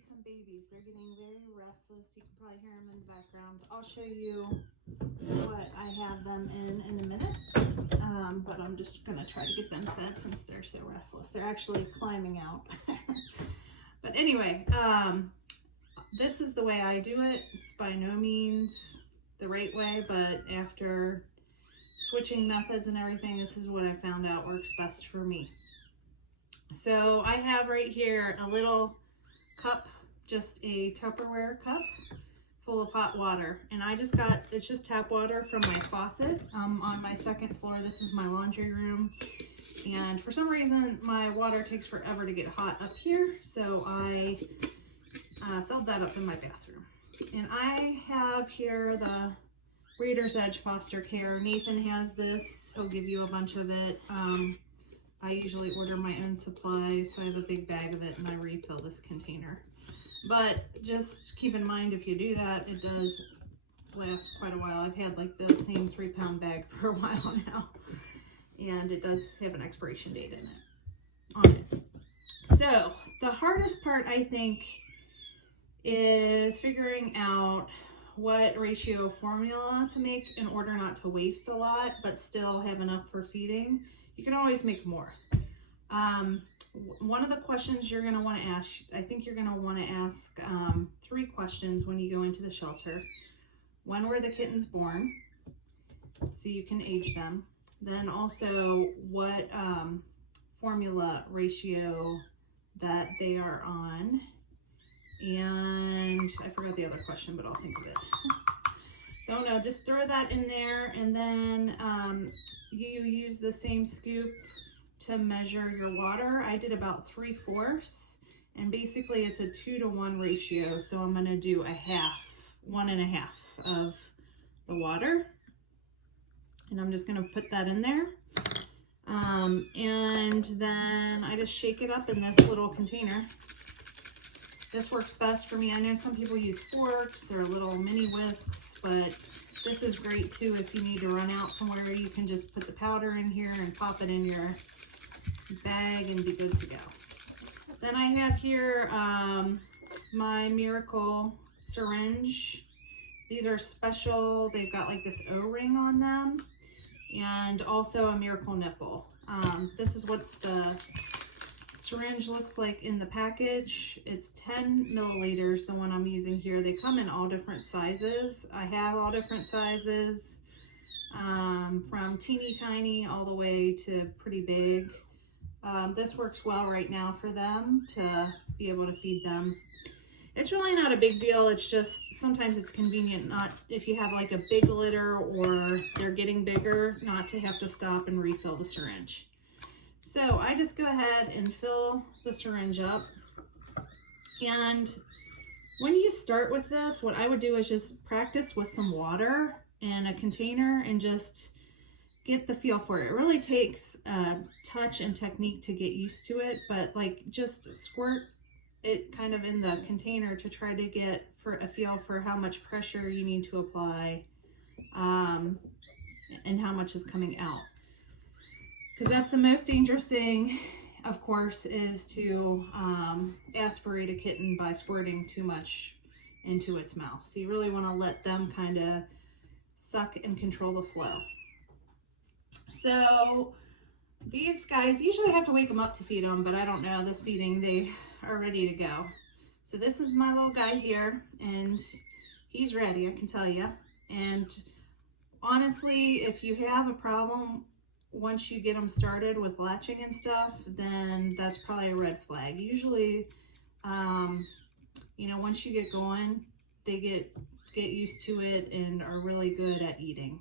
feed some babies. They're getting very restless. You can probably hear them in the background. I'll show you what I have them in a minute. But I'm just gonna try to get them fed since they're so restless. They're actually climbing out. But anyway, this is the way I do it. It's by no means the right way, but after switching methods and everything, this is what I found out works best for me. So I have right here a little cup, just a Tupperware cup full of hot water. And I just got, it's just tap water from my faucet on my second floor. This is my laundry room. And for some reason, my water takes forever to get hot up here. So I filled that up in my bathroom. And I have here the Reader's Edge Foster Care. Nathan has this. He'll give you a bunch of it. I usually order my own supplies, so I have a big bag of it and I refill this container. But just keep in mind, if you do that, it does last quite a while. I've had like the same 3-pound bag for a while now, and it does have an expiration date on it. So the hardest part, I think, is figuring out what ratio of formula to make in order not to waste a lot, but still have enough for feeding. You can always make more. One of the questions you're going to want to ask, I think you're going to want to ask 3 questions when you go into the shelter. When were the kittens born? So you can age them. Then also what formula ratio that they are on. And I forgot the other question, but I'll think of it. So no, just throw that in there, and then you use the same scoop to measure your water. I did about 3/4, and basically it's a 2-to-1 ratio. So I'm gonna do one and a half of the water, and I'm just gonna put that in there. And then I just shake it up in this little container. This works best for me. I know some people use forks or little mini whisks, but this is great too if you need to run out somewhere. You can just put the powder in here and pop it in your bag and be good to go. Then I have here my Miracle syringe. These are special. They've got like this O-ring on them, and also a Miracle nipple. This is what the syringe looks like in the package. It's 10 milliliters, the one I'm using here. They come in all different sizes. I have all different sizes, from teeny tiny all the way to pretty big. This works well right now for them to be able to feed them. It's really not a big deal. It's just sometimes it's convenient, not if you have like a big litter or they're getting bigger, not to have to stop and refill the syringe. So I just go ahead and fill the syringe up. And when you start with this, what I would do is just practice with some water in a container and just get the feel for it. It really takes touch and technique to get used to it, but like just squirt it kind of in the container to try to get for a feel for how much pressure you need to apply, and how much is coming out. Because that's the most dangerous thing, of course, is to aspirate a kitten by squirting too much into its mouth. So you really want to let them kind of suck and control the flow. So these guys, usually have to wake them up to feed them, but I don't know, this feeding, they are ready to go. So this is my little guy here, and he's ready, I can tell you. And honestly, if you have a problem once you get them started with latching and stuff, then that's probably a red flag. Usually, you know, once you get going, they get used to it and are really good at eating.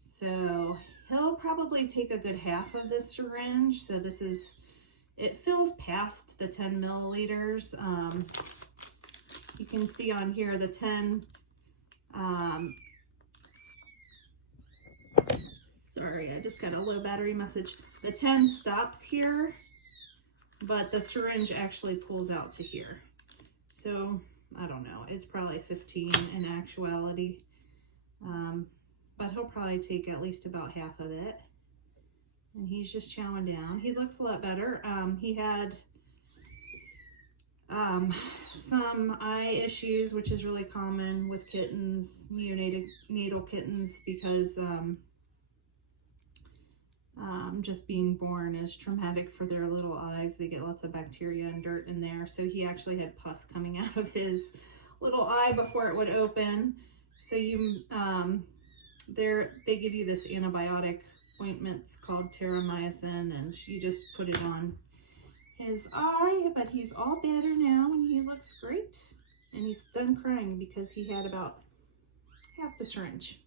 So he'll probably take a good half of this syringe. So this is, it fills past the 10 milliliters. You can see on here the 10, sorry, I just got a low battery message. The 10 stops here, but the syringe actually pulls out to here. So I don't know, it's probably 15 in actuality. But he'll probably take at least about half of it. And he's just chowing down. He looks a lot better. He had some eye issues, which is really common with kittens, neonatal kittens, because just being born is traumatic for their little eyes. They get lots of bacteria and dirt in there. So he actually had pus coming out of his little eye before it would open. So you, they give you this antibiotic ointment. It's called terramycin, and you just put it on his eye, but he's all better now and he looks great. And he's done crying because he had about half the syringe.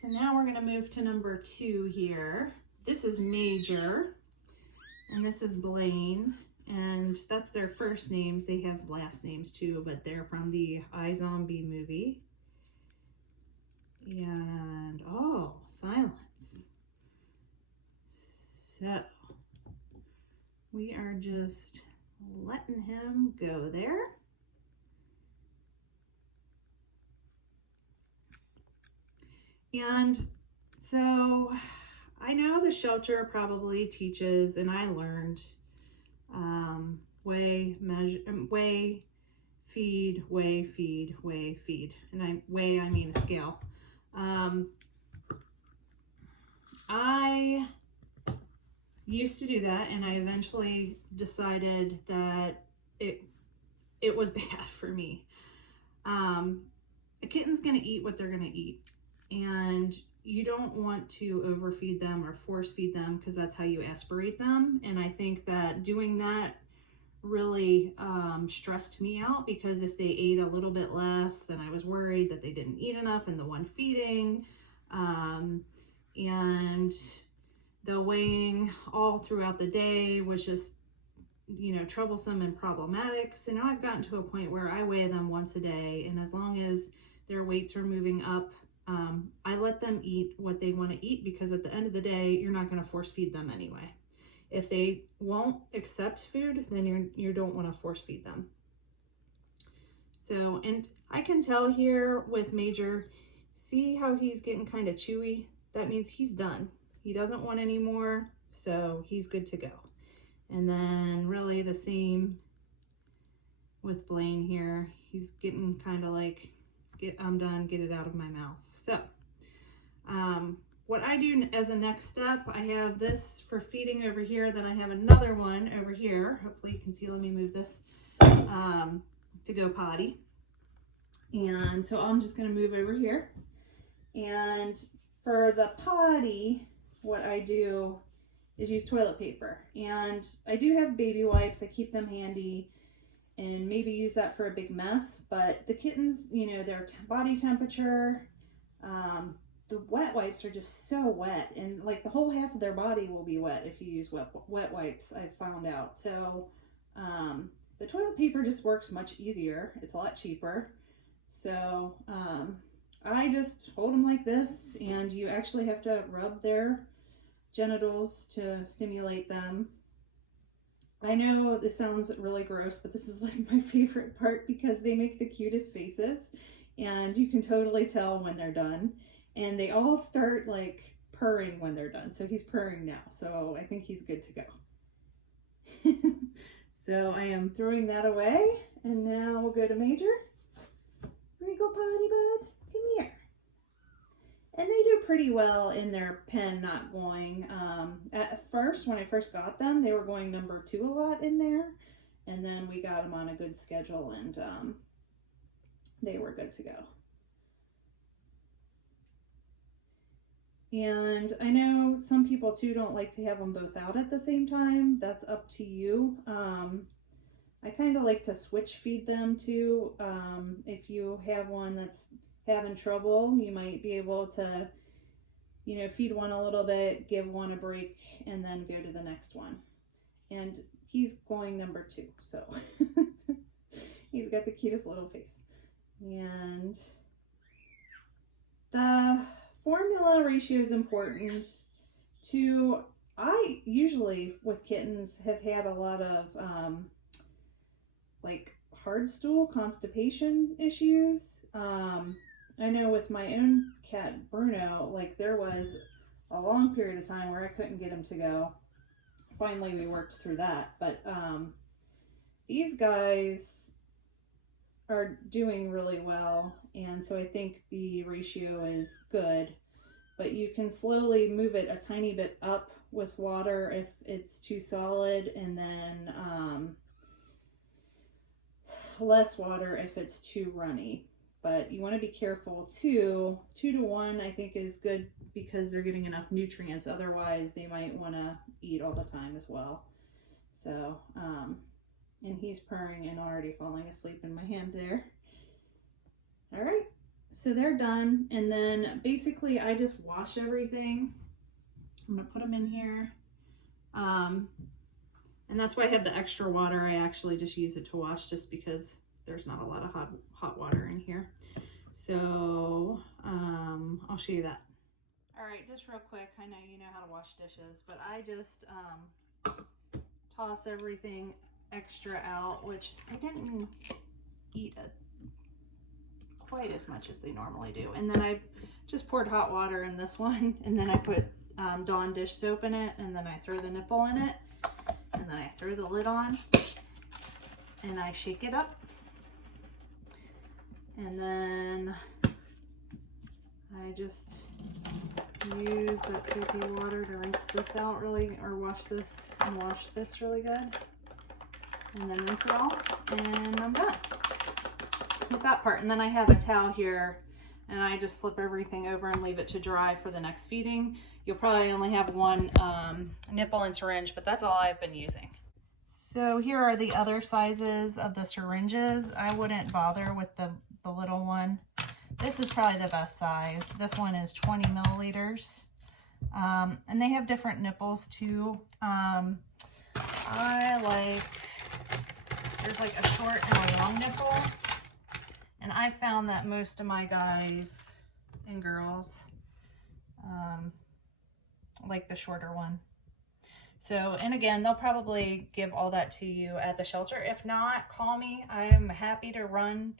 So now we're gonna move to number 2 here. This is Major, and this is Blaine, and that's their first names. They have last names too, but they're from the iZombie movie. And, oh, silence. So, we are just letting him go there. And so, I know the shelter probably teaches, and I learned, weigh, measure, weigh, feed, weigh, feed, weigh, feed. And weigh, I mean a scale. I used to do that, and I eventually decided that it was bad for me. A kitten's gonna eat what they're gonna eat, and you don't want to overfeed them or force feed them, because that's how you aspirate them. And I think that doing that really stressed me out, because if they ate a little bit less, then I was worried that they didn't eat enough in the one feeding. And the weighing all throughout the day was just, you know, troublesome and problematic. So now I've gotten to a point where I weigh them once a day, and as long as their weights are moving up, I let them eat what they want to eat, because at the end of the day, you're not going to force feed them anyway. If they won't accept food, then you don't want to force feed them. So, and I can tell here with Major, see how he's getting kind of chewy? That means he's done. He doesn't want any more, so he's good to go. And then really the same with Blaine here. He's getting kind of like, I'm done, get it out of my mouth. So, what I do as a next step, I have this for feeding over here, then I have another one over here. Hopefully you can see, let me move this, to go potty. And so I'm just gonna move over here. And for the potty, what I do is use toilet paper. And I do have baby wipes, I keep them handy, and maybe use that for a big mess. But the kittens, you know, their body temperature, the wet wipes are just so wet, and like the whole half of their body will be wet if you use wet wipes, I've found out. So the toilet paper just works much easier. It's a lot cheaper. So I just hold them like this, and you actually have to rub their genitals to stimulate them. I know this sounds really gross, but this is like my favorite part, because they make the cutest faces, and you can totally tell when they're done. And they all start like purring when they're done. So he's purring now. So I think he's good to go. So I am throwing that away. And now we'll go to Major. Here you go, potty bud. Come here. And they do pretty well in their pen not going. At first, when I first got them, they were going number 2 a lot in there. And then we got them on a good schedule, and they were good to go. And I know some people too don't like to have them both out at the same time. That's up to you. I kind of like to switch feed them too. If you have one that's having trouble, you might be able to, you know, feed one a little bit, give one a break, and then go to the next one. And he's going number 2, so he's got the cutest little face. And the formula ratio is important to, I usually with kittens have had a lot of like hard stool constipation issues. I know with my own cat Bruno, like there was a long period of time where I couldn't get him to go. Finally we worked through that, but these guys are doing really well, and so I think the ratio is good, but you can slowly move it a tiny bit up with water if it's too solid, and then less water if it's too runny. But you want to be careful too. 2 to 1 I think is good because they're getting enough nutrients. Otherwise they might want to eat all the time as well. So and he's purring and already falling asleep in my hand there. All right, so they're done. And then basically I just wash everything. I'm gonna put them in here. And that's why I have the extra water. I actually just use it to wash just because there's not a lot of hot water in here. So I'll show you that. All right, just real quick, I know you know how to wash dishes, but I just toss everything extra out, which I didn't eat quite as much as they normally do. And then I just poured hot water in this one, and then I put Dawn dish soap in it, and then I throw the nipple in it, and then I throw the lid on, and I shake it up. And then I just use that soapy water to rinse this out really, or wash this really good. And then rinse it all, and I'm done with that part. And then I have a towel here, and I just flip everything over and leave it to dry for the next feeding. You'll probably only have one nipple and syringe, but that's all I've been using. So here are the other sizes of the syringes. I wouldn't bother with the little one. This is probably the best size. This one is 20 milliliters. And they have different nipples too. There's like a short and a long nipple. And I found that most of my guys and girls like the shorter one. So, and again, they'll probably give all that to you at the shelter. If not, call me. I'm happy to run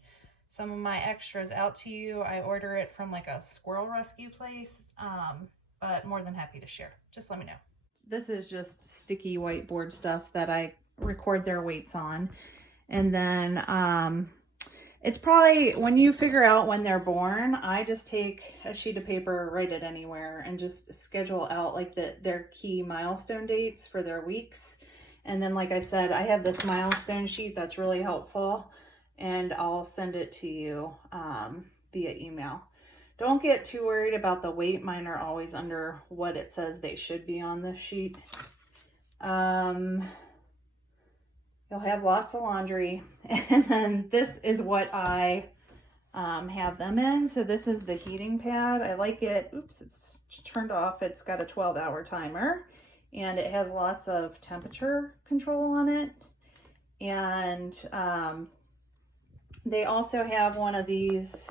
some of my extras out to you. I order it from like a squirrel rescue place, but more than happy to share. Just let me know. This is just sticky whiteboard stuff that I record their weights on. And then it's probably, when you figure out when they're born, I just take a sheet of paper, write it anywhere, and just schedule out like their key milestone dates for their weeks. And then, like I said, I have this milestone sheet that's really helpful, and I'll send it to you via email. Don't get too worried about the weight. Mine are always under what it says they should be on this sheet. You'll have lots of laundry, and then this is what I have them in. So this is the heating pad. I like it. Oops, it's turned off. It's got a 12-hour timer, and it has lots of temperature control on it. And they also have one of these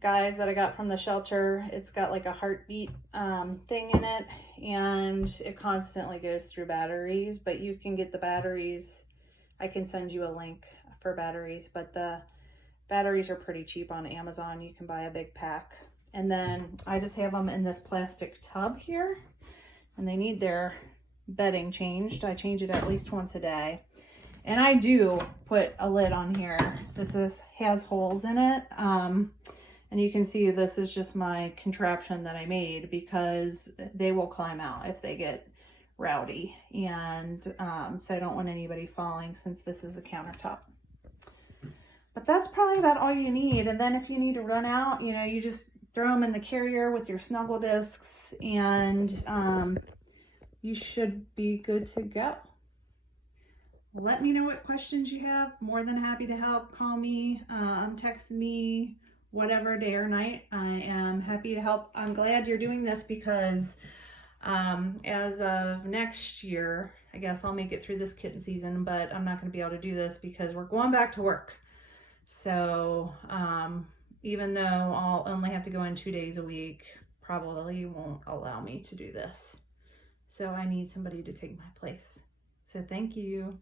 guys that I got from the shelter. It's got like a heartbeat thing in it, and it constantly goes through batteries, but you can get the batteries. I can send you a link for batteries, but the batteries are pretty cheap on Amazon. You can buy a big pack. And then I just have them in this plastic tub here, and they need their bedding changed. I change it at least once a day. And I do put a lid on here. This has holes in it. And you can see this is just my contraption that I made because they will climb out if they get rowdy. And so I don't want anybody falling since this is a countertop. But that's probably about all you need. And then if you need to run out, you know, you just throw them in the carrier with your snuggle discs, and you should be good to go. Let me know what questions you have. More than happy to help. Call me, text me, whatever day or night. I am happy to help. I'm glad you're doing this because as of next year, I guess I'll make it through this kitten season, but I'm not going to be able to do this because we're going back to work. So even though I'll only have to go in 2 days a week, probably won't allow me to do this. So I need somebody to take my place. So thank you.